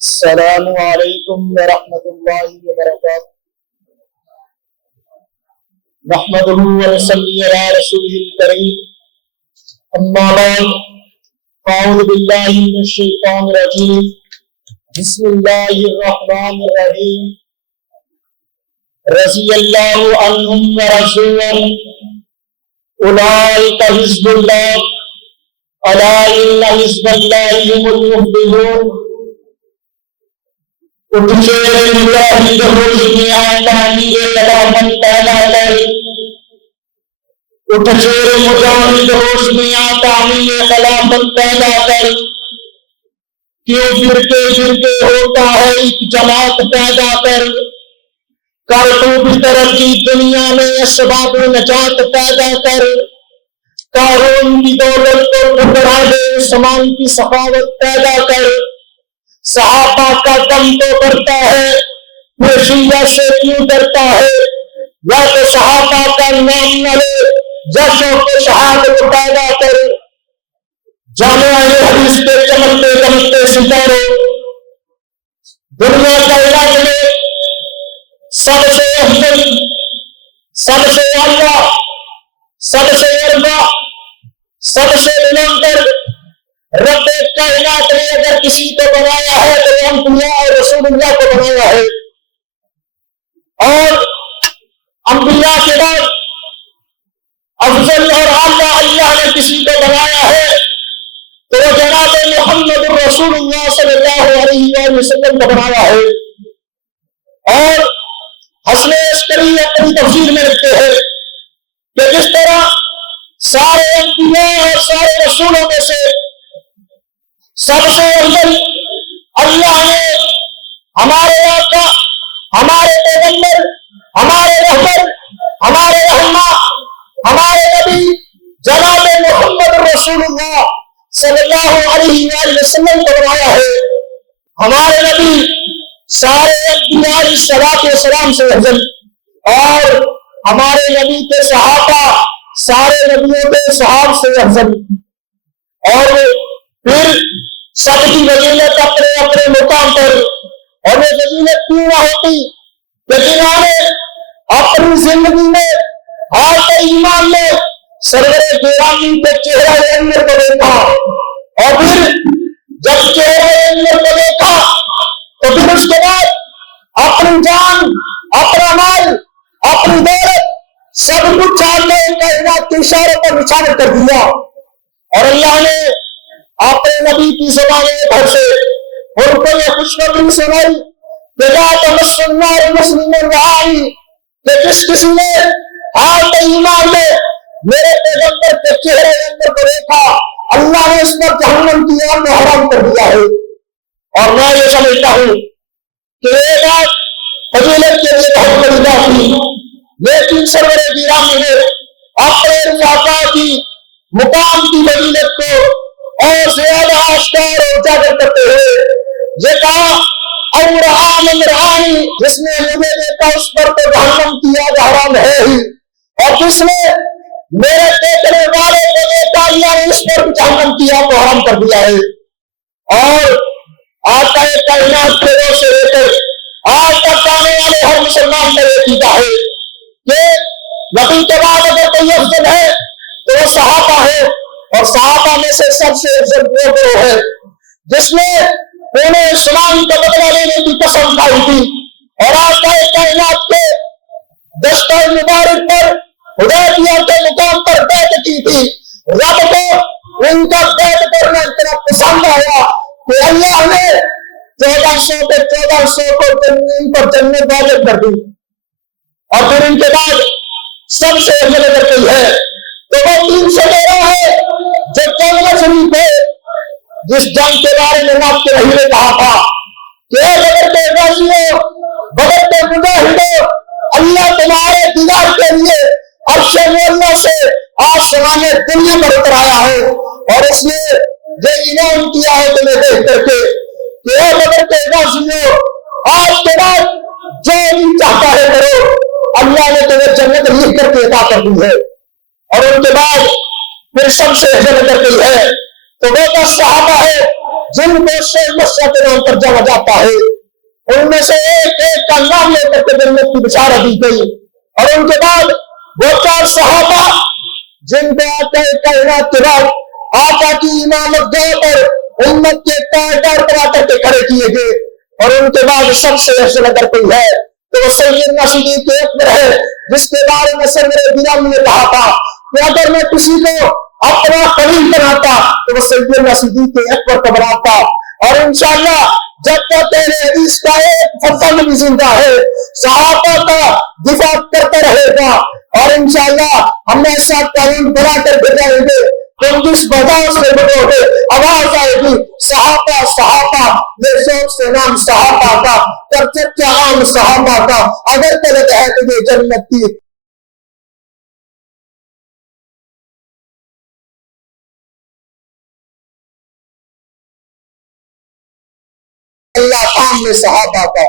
السلام علیکم ورحمۃ اللہ وبرکاتہ۔ نحمدہ ونصلی علی رسولہ الکریم، اما بعد، اعوذ باللہ من الشیطان الرجیم، بسم اللہ الرحمن الرحیم۔ رضی اللہ عنہم ورضوا عنہ، اولئک حزب اللہ، الا ان حزب اللہ هم المفلحون۔ اٹھے مجاہد ہوش میں آتا میرے کلام پیدا کر، اٹھے مجاہد ہوش میں آتا میرے کلام پیدا کر، کیوں پھرتے پھرتے ہوتا ہے ایک جماعت پیدا کر تو بھی ترقی دنیا میں اسباب نجات پیدا کر، قارون کی دولت کو ٹکرا دے سامان کی سخاوت پیدا کر، صحابہ کا دم تو بڑھتا ہے پیشیہ سے کیوں ڈرتا ہے، یا تو صحابہ کا نام نہ لے یا شوق شہادت پیدا کر۔ جامعہ حدیث کے چمکتے چمکتے ستارے، دنیا کا علاج میں سب سے افضل، سب سے اعلیٰ، سب سے اربا، سب سے بلندر رب کائنات نے اگر کسی کو بنایا ہے تو انبیاء اور رسول اللہ کو بنایا ہے، اور انبیاء کے بعد افضل اور اعلیٰ اللہ نے کسی کو بنایا ہے تو وہ جناب محمد الرسول اللہ صلی اللہ علیہ وآلہ وسلم کو بنایا ہے۔ اور حسن عسکری اپنی تفسیر میں لکھتے ہیں کہ جس طرح سارے انبیاء اور سارے رسولوں میں سے سب سے افضل اللہ نے ہمارے آقا، ہمارے پیغمبر، ہمارے رہبر، ہمارے رہنما، ہمارے نبی جناب محمد رسول اللہ صلی اللہ علیہ وآلہ وسلم کو بنایا ہے۔ ہمارے نبی سارے انبیاء علیہ الصلوۃ والسلام سے افضل، اور ہمارے نبی کے صحابہ سارے نبیوں کے صحاب سے افضل، اور پھر سب کی فضیلت اپنے اپنے مقام پر، اور وہ فضیلت کیوں نہ ہوتی کہ جنہوں نے اپنی زندگی میں حالت ایمان میں سرور گرامی کے چہرہ انور کو دیکھا، اور پھر جب چہرہ انور کو دیکھا تو پھر اس کے بعد اپنی جان، اپنا مال، اپنی دولت سب کچھ اللہ کائنات کے اشارے پر نچھاور کر دیا، اور اللہ نے اپنے نبی کی زبان بھر سے ان کو یہ خوشخبری سنائی کہ لا تمس النار مسلم رعائی، کہ جس کسی نے حالت ایمان میں میرے پیغمبر کے چہرے اندر کو دیکھا اللہ نے اس پر جہنم کی آگ میں حرام کر دیا ہے۔ اور میں یہ سمجھتا ہوں کہ یہ بات فضیلت کے لیے بہت بڑی بات تھی، لیکن سرور گرامی نے اپنے رفاقہ کی مقام کی فضیلت کو اور زیادہ آشکار اور اجاگر کرتے ہوئے یہ کہا اور عام رعانی، جس نے مجھے دیکھا اس پر تو جہنم کی آگ حرام ہے ہی، اور جس نے میرے دیکھنے والے کو دیکھا اللہ نے اس پر جہنم کی آگ کو حرام کر دیا ہے۔ اور آقا کائنات کے روز سے لے کر آج تک آنے والے ہر مسلمان کا یہ عقیدہ ہے کہ نبی کے بعد اگر کوئی افضل ہے تو وہ صحابہ ہے، اور صحابہ میں سے سب سے افضل وہ گروہ ہے جس نے انہیں اسلام کا بدلہ لینے کی قسم کھائی تھی، اور آقا کائنات کے دستور مبارک پر حدیبیہ کے مقام پر بیعت کی تھی۔ رب کو ان کا بیعت کرنا اتنا پسند آیا کہ اللہ نے 1400 کے 1400 کو ان پر جنت واجب کر دی، اور پھر ان کے بعد سب سے افضل اگر کوئی ہے تو وہ 313 ہے جو جنگ شریف ہے، جس جنگ کے بارے میں آپ کے رہی نے کہا تھا کہ بدر کے غازیوں، بدر کے مجاہدوں، اللہ تمہارے دیدار کے لیے عرش معلیٰ سے آسمان دنیا پر اتر آیا ہے، اور اس نے یہ انعام کیا ہے تمہیں دیکھ کر کے کہ اے بدر کے غازیوں، آج کے بعد جو بھی چاہتا ہے کرو، اللہ نے تمہیں جنت لکھ کر کے عطا کر دی ہے۔ اور ان کے بعد پھر سب سے افضل اگر کوئی ہے تو وہ تو صحابہ ہے جن کو شیخ مشہ کے نام پر جانا جاتا ہے، ان میں سے ایک ایک کا نام لے کر کے جنت کی بشارت دی گئی۔ اور ان کے بعد وہ 4 صحابہ جن پہ آقا کائنات کے بعد آقا کی امامت گاہ پر امت کے پائیدار پر آ کر کے کھڑے کیے گئے، اور ان کے بعد سب سے افضل اگر کوئی ہے تو وہ سیدنا صدیق اکبر ہے، جس کے بارے میں سرور بیرام نے کہا تھا کہ اگر میں کسی کو اپنا قریب بناتا تو وہ سیدنا صدیق اکبر کو بناتا۔ اور انشاءاللہ جب تک پہلے حدیث کا ایک فرزند بھی زندہ ہے، صحابہ کا دفاع کرتا رہے گا، اور انشاءاللہ ہم ایسا قانون بنا کر کے جائیں گے تو جس بازار سے بڑھو گے آواز آئے گی صحابہ صحابہ، بے شوق سے نام صحابہ کا، پر چرچا عام صحابہ کا، اگر طلب ہے تجھے جنت کی۔ اللہ سامنے صحابہ کا